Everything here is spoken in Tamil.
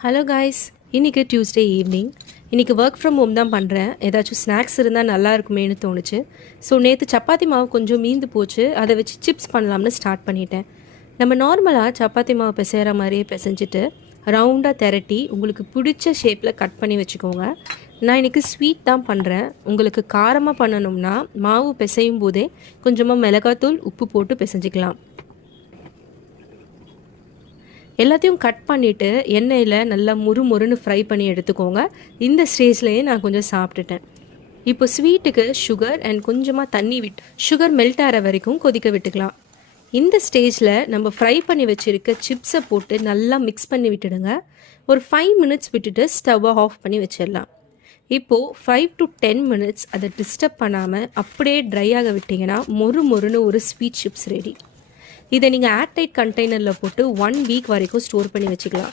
ஹலோ காய்ஸ், இன்றைக்கி டியூஸ்டே ஈவினிங். இன்றைக்கி ஒர்க் ஃப்ரம் ஹோம் தான் பண்ணுறேன். ஏதாச்சும் ஸ்நாக்ஸ் இருந்தால் நல்லா இருக்குமேனு தோணுச்சு. ஸோ நேற்று சப்பாத்தி மாவு கொஞ்சம் மீந்து போச்சு. அதை வச்சு சிப்ஸ் பண்ணலாம்னு ஸ்டார்ட் பண்ணிட்டேன். நம்ம நார்மலாக சப்பாத்தி மாவு பிசைகிற மாதிரியே பிசைஞ்சிட்டு ரவுண்டாக திரட்டி உங்களுக்கு பிடிச்ச ஷேப்பில் கட் பண்ணி வச்சுக்கோங்க. நான் இன்றைக்கி ஸ்வீட் தான் பண்ணுறேன். உங்களுக்கு காரமாக பண்ணணும்னா மாவு பிசையும் போதே கொஞ்சமாக மிளகாத்தூள் உப்பு போட்டு பிசைஞ்சிக்கலாம். எல்லாத்தையும் கட் பண்ணிவிட்டு எண்ணெயில் நல்லா முறுமுறுன்னு ஃப்ரை பண்ணி எடுத்துக்கோங்க. இந்த ஸ்டேஜ்லேயே நான் கொஞ்சம் சாப்பிட்டுட்டேன். இப்போ ஸ்வீட்டுக்கு சுகர் அண்ட் கொஞ்சமாக தண்ணி விட்டு சுகர் மெல்ட் ஆகிற வரைக்கும் கொதிக்க விட்டுக்கலாம். இந்த ஸ்டேஜில் நம்ம ஃப்ரை பண்ணி வச்சுருக்க சிப்ஸை போட்டு நல்லா மிக்ஸ் பண்ணி விட்டுடுங்க. ஒரு 5 மினிட்ஸ் விட்டுட்டு ஸ்டவ்வை ஆஃப் பண்ணி வச்சிடலாம். இப்போது 5 to 10 மினிட்ஸ் அதை டிஸ்டர்ப் பண்ணாமல் அப்படியே ட்ரை ஆக விட்டிங்கன்னா மொறுன்னு ஒரு ஸ்வீட் சிப்ஸ் ரெடி. இதை நீங்கள் ஏர்டைட் கண்டெய்னரில் போட்டு 1 வீக் வரைக்கும் ஸ்டோர் பண்ணி வச்சுக்கலாம்.